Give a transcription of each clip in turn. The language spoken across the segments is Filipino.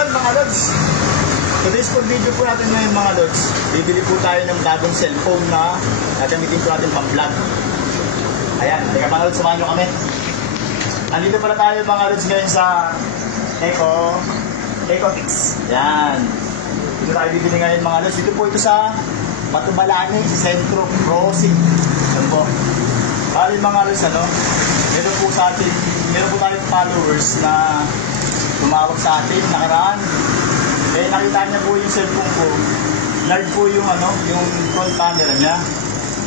Yun mga lods. Today's for video po natin ngayon mga lods. Bibili po tayo ng bagong cellphone na gagamitin po natin pang vlog. Ayan, teka mga lods, samahan nyo kami. Andito pala tayo mga lods ngayon sa Ecotix. Yan. Dito tayo bibili ngayon mga lods. Dito po ito sa Batubalani, sa Sentro Crossing. Yan po. Bali mga lods, meron po sa atin, meron po tayong followers na tumawag sa atin nakaraan. Eh nakita niya po yung cellphone ko. Large po yung yung front camera niya.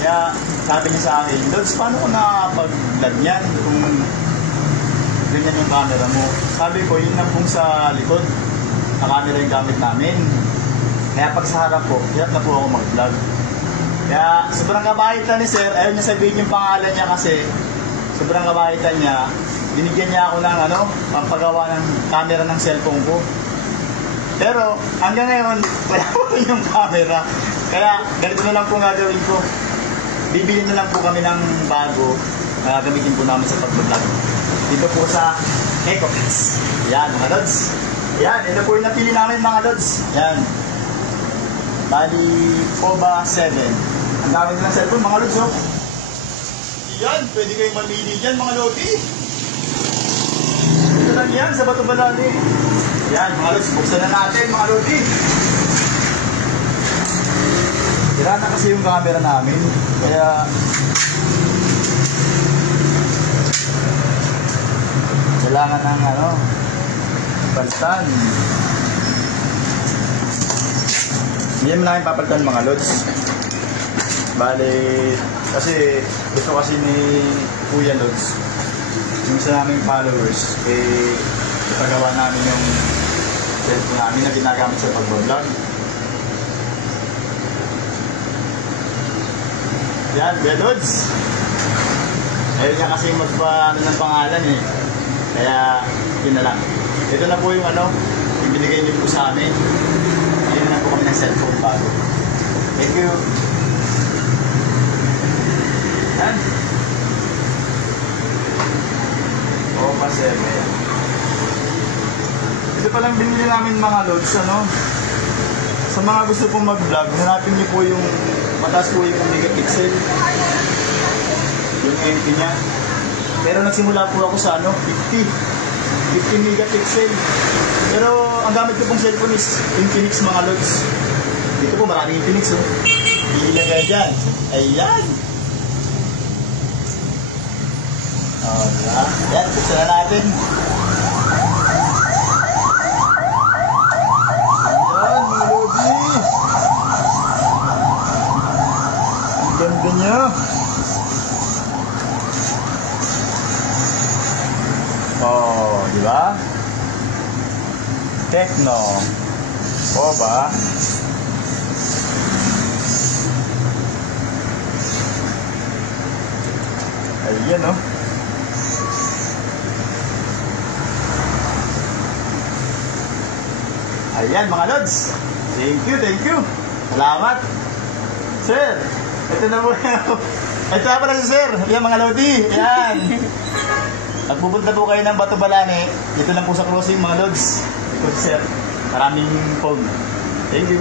Kaya sabi niya sa akin, Lods, paano ko nakapag-vlog niyan kung ganyan yung camera mo? Sabi ko, yun na pong sa likod na camera yung gamit namin. Kaya pag sa harap po, hirap na po ako mag-vlog. Kaya sobrang kabaitan ni sir, ayaw niya sabihin yung pangalan niya kasi sobrang kabaitan niya. Binigyan niya ako ng pampagawa ng camera ng cellphone ko. Pero hanggang ngayon, wala po yung camera. Kaya ganito na lang po gagawin ko. Bibili na lang po kami ng bago na gamitin po namin sa pag-vlog. Dito po sa Ecotix. Yan mga lods. Yan, ito po yung napili namin mga lods. Yan. Bali, Poba 7. Ang gamit ng cellphone mga lods. Yan, pwede kayong mamili dyan mga lodi. Ito lang yan sa Batubalani. Yan mga lods, buksan na natin mga lodi. Tira na kasi yung camera namin. Kaya kailangan ng palitan. Hindi naman namin papalitan mga lods. Bale, kasi gusto kasi ni Kuya Lods, yung isa naming followers, ipagawa namin yung cellphone namin na ginagamit sa pag-vlog. Yan, Kuya Lods. Ayaw niya kasi magpa ng pangalan eh. Kaya, yun na lang. Ito na po yung yung binigay niyo po sa amin. Ayun na po kami ng cellphone bago. Thank you. Yan. Poba 7. Ito palang binili namin mga lods, sa mga gusto pong mag-vlog, hanapin niyo po yung mataas po yung megapixel. Yung MP niya. Pero nagsimula po ako sa 50 megapixel. Pero ang gamit ko pong cellphone is Infinix mga lods. Dito po maraming Infinix ilagay dyan. Ayan. Yan, buksan na natin. Ayan, mga lodi. Ang ganda niya. Di ba? Tecno. Poba. Ayan, Ayan mga lods. Thank you. Salamat. Sir, ito na po. Ito na pala si sir. Ayan mga lodi. Ayan. Pagpupunta po kayo ng Batubalani, dito lang po sa crossing mga lods. Ito si sir. Maraming phone. Thank you.